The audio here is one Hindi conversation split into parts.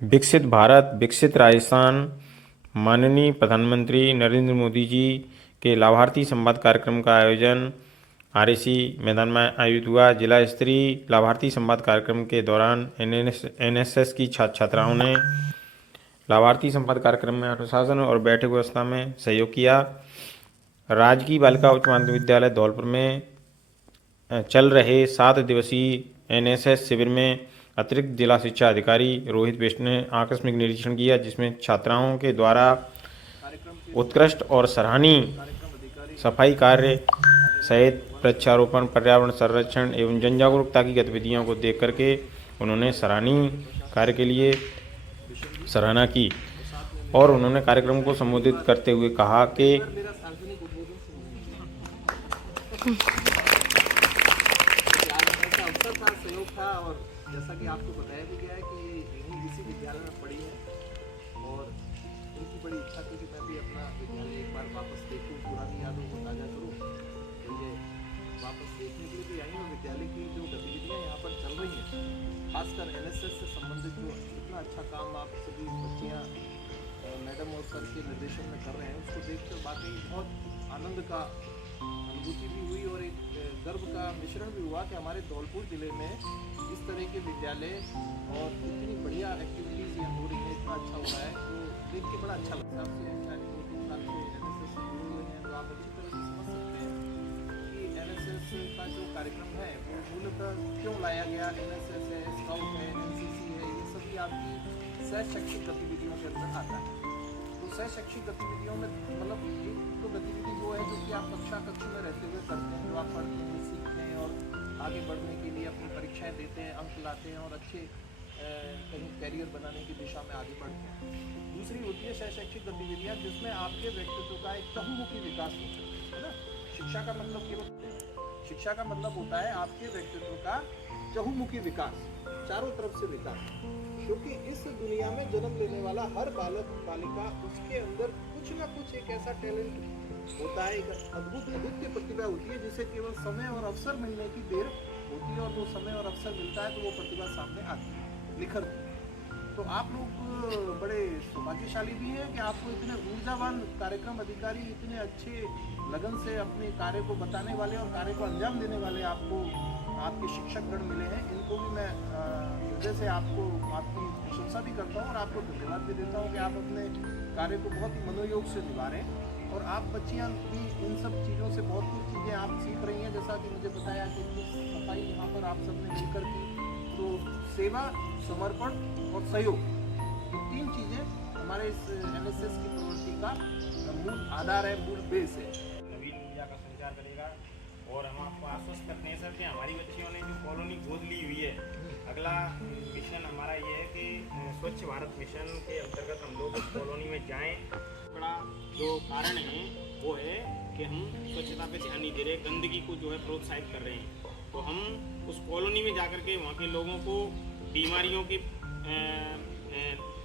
विकसित भारत विकसित राजस्थान माननीय प्रधानमंत्री नरेंद्र मोदी जी के लाभार्थी संवाद कार्यक्रम का आयोजन आरएसी मैदान में आयोजित हुआ। जिला स्तरीय लाभार्थी संवाद कार्यक्रम के दौरान एनएसएस की छात्र छात्राओं ने लाभार्थी संवाद कार्यक्रम में अनुशासन और बैठक व्यवस्था में सहयोग किया। राजकीय बालिका उच्च माध्यमिक विद्यालय धौलपुर में चल रहे 7 दिवसीय एनएसएस शिविर में अतिरिक्त जिला शिक्षा अधिकारी रोहित बिष्ट ने आकस्मिक निरीक्षण किया, जिसमें छात्राओं के द्वारा उत्कृष्ट और सराहनीय सफाई कार्य सहित वृक्षारोपण, पर्यावरण संरक्षण एवं जन जागरूकता की गतिविधियों को देख करके उन्होंने सराहनीय कार्य के लिए सराहना की और उन्होंने कार्यक्रम को संबोधित करते हुए कहा कि सहयोग था। और जैसा कि आपको बताया भी गया है कि यहीं इसी विद्यालय में पढ़ी है और उनकी बड़ी इच्छा थी कि मैं भी अपना विद्यालय एक बार वापस देखूं, पुरानी यादों को ताज़ा करूं। तो ये वापस देखने के लिए भी आई और विद्यालय की जो गतिविधियाँ यहाँ पर चल रही हैं, खासकर एनएसएस से संबंधित जो इतना अच्छा काम आप सभी बच्चियाँ मैडम और सर के निर्देशन में कर रहे हैं, उसको देखकर वाकई बहुत आनंद का अनुभूति भी हुई और एक गर्व का मिश्रण भी हुआ कि हमारे धौलपुर ज़िले में इस तरह के विद्यालय और इतनी बढ़िया एक्टिविटीज़ यहाँ हो रही है, इतना अच्छा हो रहा है, तो देख के बड़ा अच्छा लगता है। आपसे 2-3 साल से एनएसएस से जुड़े हुए हैं, तो आप अच्छी तरह से समझ सकते हैं कि एनएसएस का जो कार्यक्रम है वो मूलतः क्यों लाया गया। एनएसएस है, स्काउट है, एनसीसी है, ये सभी आपकी सहशैक्षिक गतिविधियों के अंदर आता है। तो सहशैक्षिक गतिविधियों में मतलब एक तो गतिविधि वो है जो कि आप कक्षा में रहते हुए करते हैं, जो आप पढ़ते हैं, सीखते हैं और आगे बढ़ने के लिए अपनी परीक्षाएं देते हैं, अंक लाते हैं और अच्छे कहीं कैरियर बनाने की दिशा में आगे बढ़ते हैं। दूसरी होती है सहशैक्षिक गतिविधियाँ, जिसमें आपके व्यक्तित्व का एक बहुमुखी विकास हो सकता है ना। शिक्षा का मतलब केवल शिक्षा का मतलब होता है आपके व्यक्तित्व का चहुमुखी विकास, चारों तरफ से विकास। क्योंकि इस दुनिया में जन्म लेने वाला हर बालक बालिका, उसके अंदर कुछ ना कुछ एक ऐसा टैलेंट होता है, एक अद्भुत प्रतिभा होती है, जिसे केवल समय और अवसर मिलने की देर होती है और वो समय और अवसर मिलता है तो वो प्रतिभा सामने आती है, निखरती है। तो आप लोग बड़े सौभाग्यशाली भी हैं कि आपको इतने ऊर्जावान कार्यक्रम अधिकारी, इतने अच्छे लगन से अपने कार्य को बताने वाले और कार्य को अंजाम देने वाले आपको आपके शिक्षकगण मिले हैं। इनको भी मैं हृदय से आपको आपकी प्रशंसा भी करता हूँ और आपको धन्यवाद भी देता हूँ कि आप अपने कार्य को बहुत ही मनोयोग से निभा रहे हैं। और आप बच्चियाँ भी इन सब चीज़ों से बहुत कुछ चीज़ें आप सीख रही हैं। जैसा कि मुझे बताया कि सफाई यहाँ पर आप सबने मिलकर की, तो सेवा, समर्पण और सहयोग, ये 3 चीज़ें हमारे इस एनएसएस की प्रवृत्ति का मूल आधार है, मूल बेस है। नवीन ऊर्जा का संचार करेगा और हम आपको आश्वस्त करते हैं सर कि हमारी बच्चियों ने जो कॉलोनी गोद ली हुई है, अगला मिशन हमारा ये है कि स्वच्छ भारत मिशन के अंतर्गत हम लोग उस कॉलोनी में जाएं। बड़ा जो कारण है वो है कि हम स्वच्छता पे ध्यान नहीं दे रहे, गंदगी को जो है प्रोत्साहित कर रहे हैं। तो हम उस कॉलोनी में जाकर के वहाँ के लोगों को बीमारियों के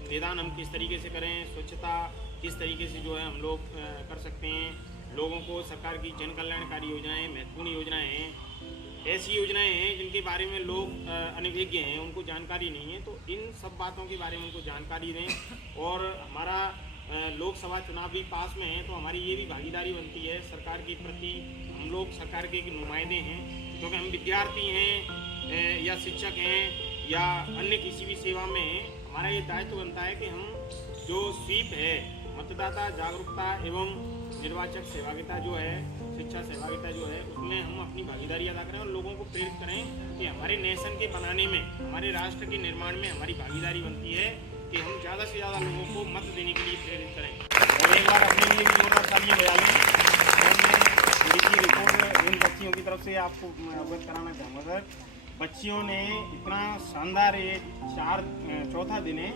निदान हम किस तरीके से करें, स्वच्छता किस तरीके से जो है हम लोग कर सकते हैं, लोगों को सरकार की जन कल्याणकारी योजनाएं, महत्वपूर्ण योजनाएं हैं, ऐसी योजनाएं हैं जिनके बारे में लोग अनभिज्ञ हैं, उनको जानकारी नहीं है। तो इन सब बातों के बारे में उनको जानकारी दें। और हमारा लोकसभा चुनाव भी पास में है, तो हमारी ये भी भागीदारी बनती है सरकार के प्रति। हम लोग सरकार के नुमाइंदे हैं, क्योंकि हम विद्यार्थी हैं या शिक्षक हैं या अन्य किसी भी सेवा में हैं। हमारा ये दायित्व बनता है कि हम जो स्वीप है, मतदाता जागरूकता एवं निर्वाचक सहभागिता जो है, शिक्षा सहभागिता जो है, उसमें हम अपनी भागीदारी अदा करें और लोगों को प्रेरित करें कि हमारे नेशन के बनाने में, हमारे राष्ट्र के निर्माण में हमारी भागीदारी बनती है कि हम ज़्यादा से ज़्यादा लोगों को मत देने के लिए प्रेरित करें। और एक बार अपने लिए भी जोरदार तालियां बजा लें। देखिए रिपोर्ट इन बच्चियों की तरफ से आपको मैं अवगत कराना चाहूँगा सर। बच्चियों ने इतना शानदार, ये चौथा दिन है,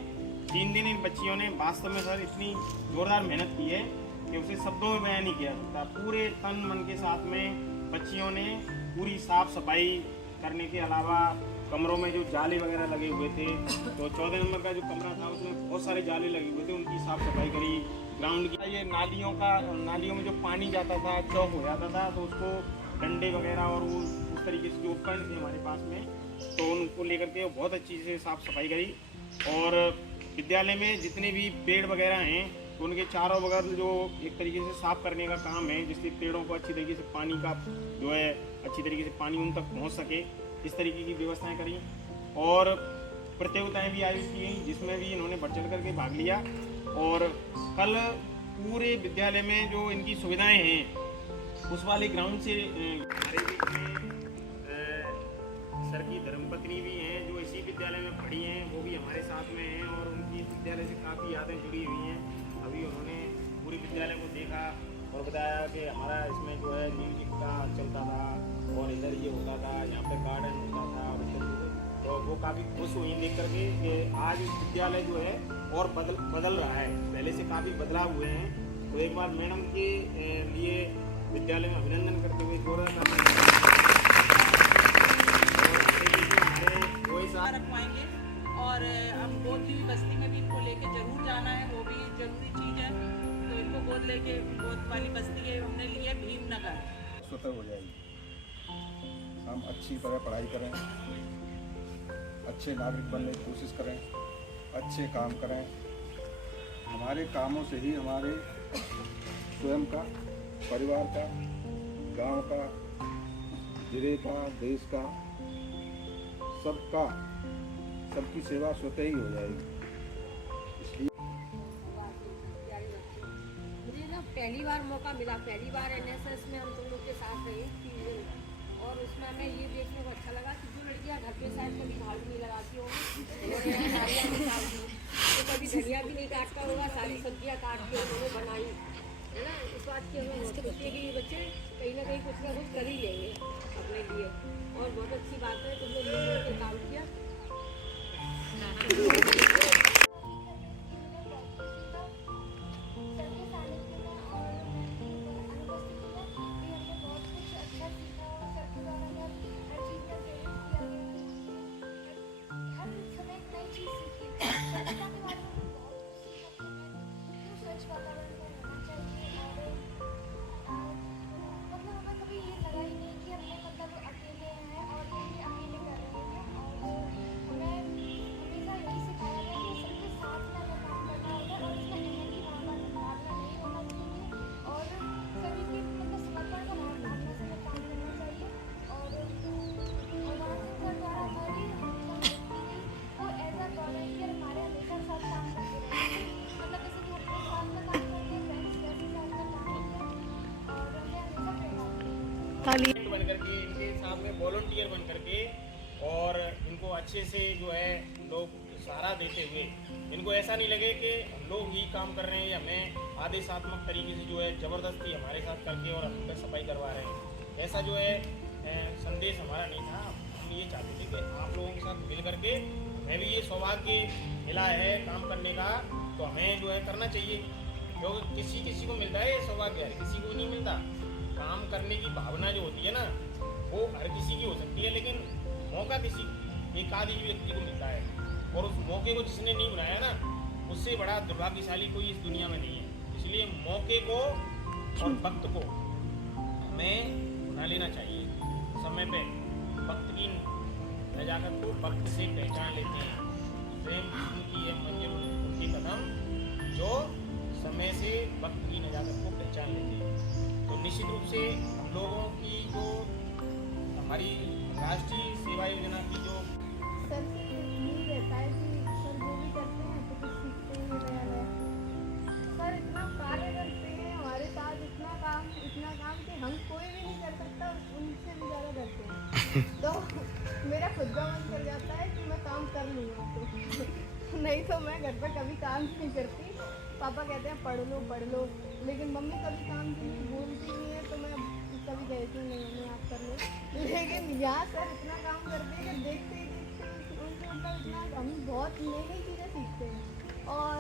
3 दिन इन बच्चियों ने वास्तव में सर इतनी जोरदार मेहनत की है कि उसे शब्दों में बयान नहीं किया सकता। पूरे तन मन के साथ में बच्चियों ने पूरी साफ सफाई करने के अलावा कमरों में जो जाले वगैरह लगे हुए थे, तो 14 नंबर का जो कमरा था उसमें बहुत सारे जाले लगे हुए थे, उनकी साफ सफाई करी। ग्राउंड की ये नालियों में जो पानी जाता था, चौक हो जाता था, तो उसको डंडे वगैरह और वो उस तरीके से जो उपकरण थे हमारे पास में, तो उनको लेकर के बहुत अच्छी से साफ सफाई करी। और विद्यालय में जितने भी पेड़ वगैरह हैं तो उनके चारों बगल जो एक तरीके से साफ करने का काम है, जिससे पेड़ों को अच्छी तरीके से पानी का जो है अच्छी तरीके से पानी उन तक पहुंच सके, इस तरीके की व्यवस्थाएं करी। और प्रतियोगिताएं भी आयोजित की गई जिसमें भी इन्होंने बढ़ चढ़ करके भाग लिया। और कल पूरे विद्यालय में जो इनकी सुविधाएं हैं उस वाले ग्राउंड से हमारे बीच में सर की धर्मपत्नी भी हैं जो इसी विद्यालय में पढ़ी हैं, वो भी हमारे साथ में हैं और उनकी विद्यालय से काफ़ी यादें जुड़ी हुई हैं। अभी उन्होंने पूरे विद्यालय को देखा और बताया कि हमारा इसमें जो है म्यूजिक का चलता था और इधर ये होता था, यहाँ पे गार्डन होता था और इधर तो वो काफ़ी खुश हुई देख करके कि आज विद्यालय जो है और बदल रहा है, पहले से काफ़ी बदलाव हुए हैं। तो एक बार मैडम के लिए विद्यालय में अभिनंदन करते हुए रखवाएंगे और हम गोद की बस्ती में भी इनको लेके जरूर जाना है, वो भी जरूरी चीज़ है। तो इनको गोद लेके गोद वाली बस्ती के हमने लिए भीमनगर स्वतः हो जाएगी। हम अच्छी तरह पढ़ाई करें, अच्छे नागरिक बनने की कोशिश करें, अच्छे काम करें। हमारे कामों से ही हमारे स्वयं का, परिवार का, गांव का, जिले का, देश का, सबकी सेवा स्वतः ही हो जाएगी। इसलिए मुझे ना पहली बार मौका मिला, पहली बार एनएसएस में हम तुम लोग के साथ रहे और उसमें हमें ये देखने को अच्छा लगा कि जो लड़कियां घर पे शायद कभी झाड़ू नहीं लगाती होंगी, तो कभी धनिया भी नहीं काटता होगा, सारी सब्जियां काट के उन्होंने बनाई है ना। इस बात की हमें बहुत खुशी है कि ये बच्चे कहीं ना कुछ कर ही लेंगे अपने लिए और बहुत अच्छी बात है तुमने मिलकर के काम किया। बन करके इनके सामने वॉलंटियर बन करके और इनको अच्छे से जो है लोग सहारा देते हुए इनको ऐसा नहीं लगे कि हम लोग ही काम कर रहे हैं या हमें आदेशात्मक तरीके से जो है ज़बरदस्ती हमारे साथ करके और हम पे सफाई करवा रहे हैं, ऐसा जो है संदेश हमारा नहीं था। हम ये चाहते थे कि आप लोगों के साथ मिल करके हमें भी ये सौभाग्य मिला है काम करने का, तो हमें जो है करना चाहिए, क्योंकि किसी को मिलता है ये सौभाग्य, किसी को नहीं मिलता। काम करने की भावना जो होती है ना वो हर किसी की हो सकती है, लेकिन मौका किसी एक आदि व्यक्ति को मिलता है और उस मौके को जिसने नहीं बनाया ना उससे बड़ा दुर्भाग्यशाली कोई इस दुनिया में नहीं है। इसलिए मौके को और वक्त को हमें बना लेना चाहिए समय पे। वक्त की नजाकत को वक्त से पहचान लेते हैं, प्रेम की है मंजिल उनके कदम जो समय से वक्त की नजाकत को पहचान लेते हैं। तो निश्चित रूप से हम लोगों की जो हमारी राष्ट्रीय सेवा योजना की जो सर से यही रहता है कि सर जो भी करते हैं तो कुछ सीखते हैं नया। सर इतना कार्य करते हैं हमारे साथ, इतना काम कि हम कोई भी नहीं कर सकता, उनसे भी ज़्यादा करते हैं। तो मेरा खुद का मन कर जाता है कि मैं काम कर लूँगा तो नहीं तो मैं घर पर कभी काम नहीं करती। पापा कहते हैं पढ़ लो, लेकिन मम्मी कभी काम के लिए बोलती नहीं है तो मैं कभी कहती हूँ नहीं मम्मी आप कर लो। लेकिन यहाँ सर इतना काम करते हैं कि देखते ही उनसे मतलब इतना हम बहुत नई चीज़ें सीखते हैं। और